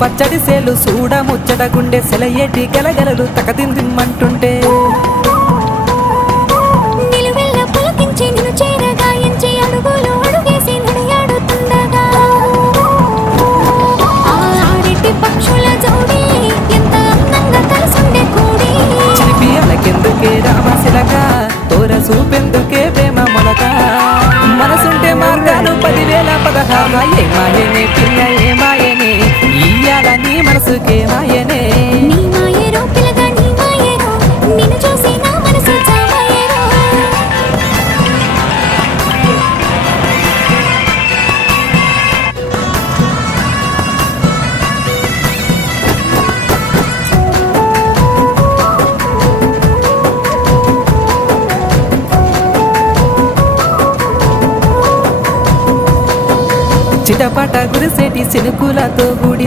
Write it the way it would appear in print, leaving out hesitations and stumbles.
పచ్చడి సేలు చూడ ముచ్చట గుండె సెలయేటి గలగలలు తకదిందిమ్మంటుంటే నిలువెల్ల పులకించి నిన్ను చేరగాయించి అడుగులు అడుగేసి నడియాడుతుండగా ఆడిటి పక్షుల జోడి ఎంత అందంగా కలిసుండే కూడి చిలిపి అలకెందుకే రామశిలక తోర చూపెందుకే ప్రేమ మొలక మనసుంటే మార్గాలు 10,016 ఏమాయనే పిల్ల ఏమాయనే ఇయ్యాల నీ మనసుకే మాయనే నీ మాయేరో పిల్లగా నీ మాయేరో నిన్ను చూసి నా మనసు జామాయేరో చిటపట గురిసేటి చినుకులతో గుడి